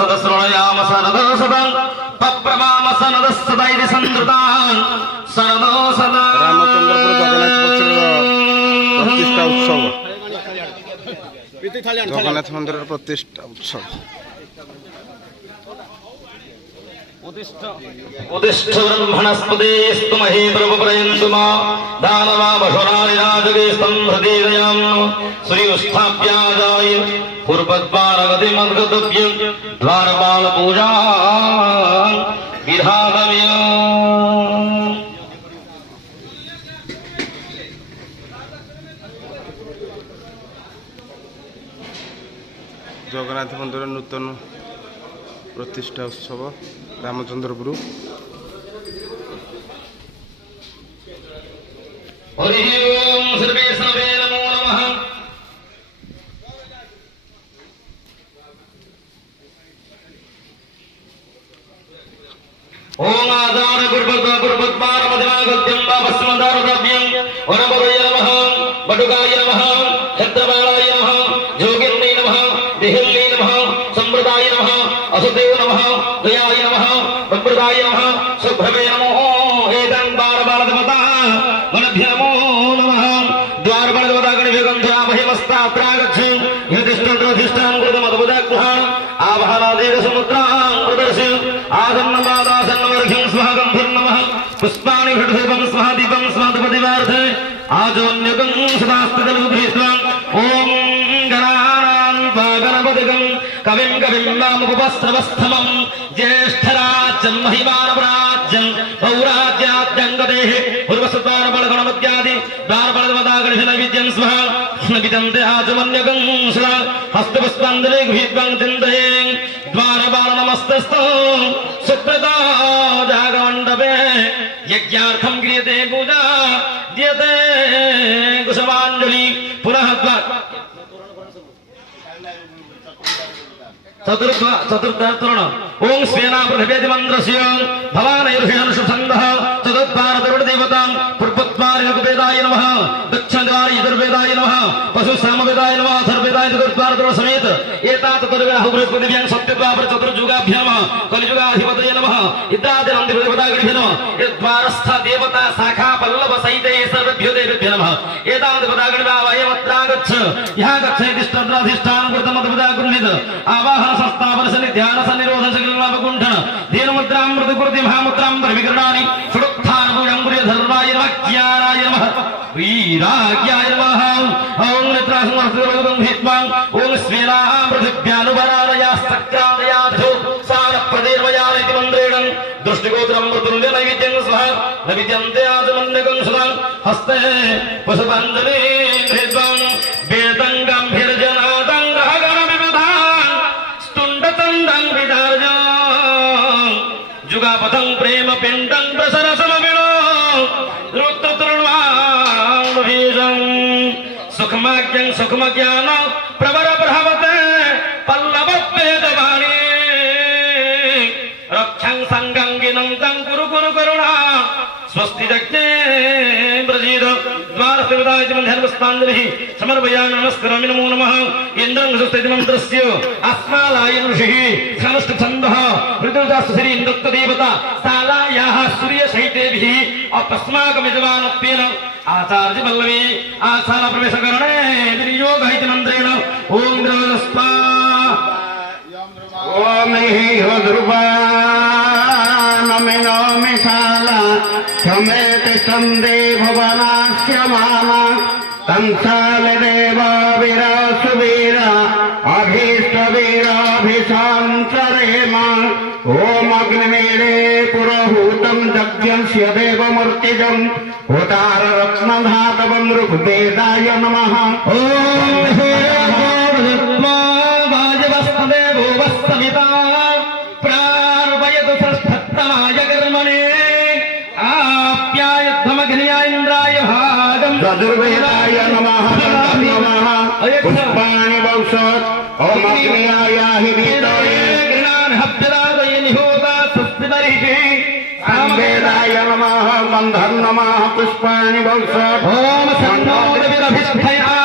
सदस्रोयाम सरदो सदा पप्रमाम सनदस्तदैरि संद्रुतान सरदो सदा রামচন্দ্রপুর জগন্নাথ মন্দিরের প্রতিষ্ঠা উৎসব उदिष्ठ ब्रह्मणस्पतिस्तु महे प्रभुप्रयन्तु मा दानवा वशुराणि राजगे स्तम्भृतिदयाम् सूर्योस्थाप्याजाय पूर्वद्वारगतिमद्गतव्यम् द्वारपालपूजा विधातव्यम् জগন্নাথ মন্দিরের নূতন প্রতিষ্ঠা উৎসব রামচন্দ্রপুর हरि ओम सर्वे सर्वे नमो नमः ओम आधार गुरुपद्वार मध्यमागत्यं वापस्मदारद्रव्यं वरपदये नमः बटुकाय नमः छत्रबालाय नमः जोगिन्ने नमः देहल्ले नमः संप्रदाय नमः असुदेव नमः दयाय नमः प्रप्रदाय नमः शुभ्रवे नमो एतं बारबालदेवता गणभ्य नमो नमः द्वारबालदेवता गणभ्य गन्धया महिमस्तात्रागच्छ यदिष्टोधिष्ठान कृतमद्भुतग्रह आवाहनादेव समुद्रां प्रदर्श्य आसन्नपादासन्नवर्घ्यं स्वागं नमः पुष्पाणि घटधूपं स्वाहा दीपं स्वादपतिवार्थे आजोन्यकं सदास्तकलुभीस्त्वं ॐ गणानां गणपतिगं कविं कविं ज्येष्ठराज्यं महिमानवराज्यं पौराज्याद्यं गतेः पूर्वसद्वारबलगणमत्यादि द्वारबलदेवतागणनैवेद्यं स्वाहा नविदन्ते आचमन्यकं सदा हस्तपुष्पाञ्जलि गृहीत्वं चिन्तये द्वारबालनमस्तस्तु सुप्रदा जागमण्डपे यज्ञार्थं क्रियते पूजा द्यते कुसुमाञ्जलि पुनः चतुर्थतरुण ओं स्वेना पृथिवेति मन्त्रस्य भवानैर्षन्दः चतुर्द्वारतरुणदेवतां पूर्वद्वारकुपेदाय नमः दक्षिणद्वार यजुर्वेदाय नमः पशुसामवेदाय नमः अथर्वेदाय चतुर्द्वारतरुण समेत एता चतुर्वेदाः बृहस्पतिभ्यां सत्यद्वापर चतुर्युगाभ्यां नमः कलियुगाधिपतये नमः इत्यादिनन्दिदेवतागणभ्यो नमः यद्वारस्थ देवता शाखा पल्लव सहिते सर्वेभ्यो देवेभ्यो नमः एतावद्देवतागणवायमत्रागच्छ यः गच्छेतिष्ठद्राधिष्ठानं कृतमद्भुतागुरुहित आवाहन संस्थापन सनि ध्यान सन्निरोध सकललाभकुण्ठन दीनमुद्रां मृदुकृति महामुद्रां प्रविकरणानि सुरुत्थान पूजं कुर्य धर्माय नमः ज्ञानाय नमः वीराज्ञाय नमः ॐ नेत्रासुमर्तगं हित्वां ॐ स्वेनां पृथिव्यानुपरालयास्तक्रादयाधो सारप्रदेर्वयानिति मन्त्रेण दृष्टिगोत्रं मृतुल्य नैवेद्यं स्वाहा नैवेद्यन्ते आचमन्यकं सदा हस्ते पशुपाञ्जलिं हित्वां वेदं गम्भीरजनादं जुगापथं प्रेम पिण्डं प्रसरसमविणो रुक्ततृण्वाणुभीषं सुखमाज्ञं सुखमज्ञान प्रवर प्रभवते पल्लववेदवाणी रक्षं सङ्गं गिनं तं कुरु कुरु करुणा स्वस्ति जज्ञे ब्रजीद द्वारस्थिताय ध्यानपुष्पाञ्जलिः समर्पयामि नमस्करोमि नमो नमः इन्द्रं सुस्थिति मन्त्रस्य अस्मालाय ऋषिः धनुष्ठछन्दः ऋतुजास्तु श्री इन्द्रदेवता शालायाः सूर्यसहितेभिः अपस्माकमिजमानत्वेन आचार्य पल्लवी आशाला प्रवेशकरणे विनियोगः इति मन्त्रेण ॐ इन्द्रस्वा ॐ ध्रुवा नमिनोमि शाला समेति सन्दे भुवनास्य मामा कंसालदेवा वीरासुवीरा अभीष्टवीराभिशान्तरेम ॐ अग्निमीळे पुरोहूतं यज्ञस्य देवमूर्तिजं हुताररत्नधातवं ऋग्वेदाय नमः ॐ प्रार्पयतु षष्ठत्तमाय कर्मणे आप्यायध्वमग्न्याय इन्द्राय भागं चतुर्वेदाय नमः पुष्पाणि वंशत् ॐ अग्न्यायाहि वीताय गृणान्हव्यदाय निहोता सुस्मितरिषि सामवेदाय नमः बन्धं नमः पुष्पाणि वंशत् ॐ सन्नोदविरभिष्ठया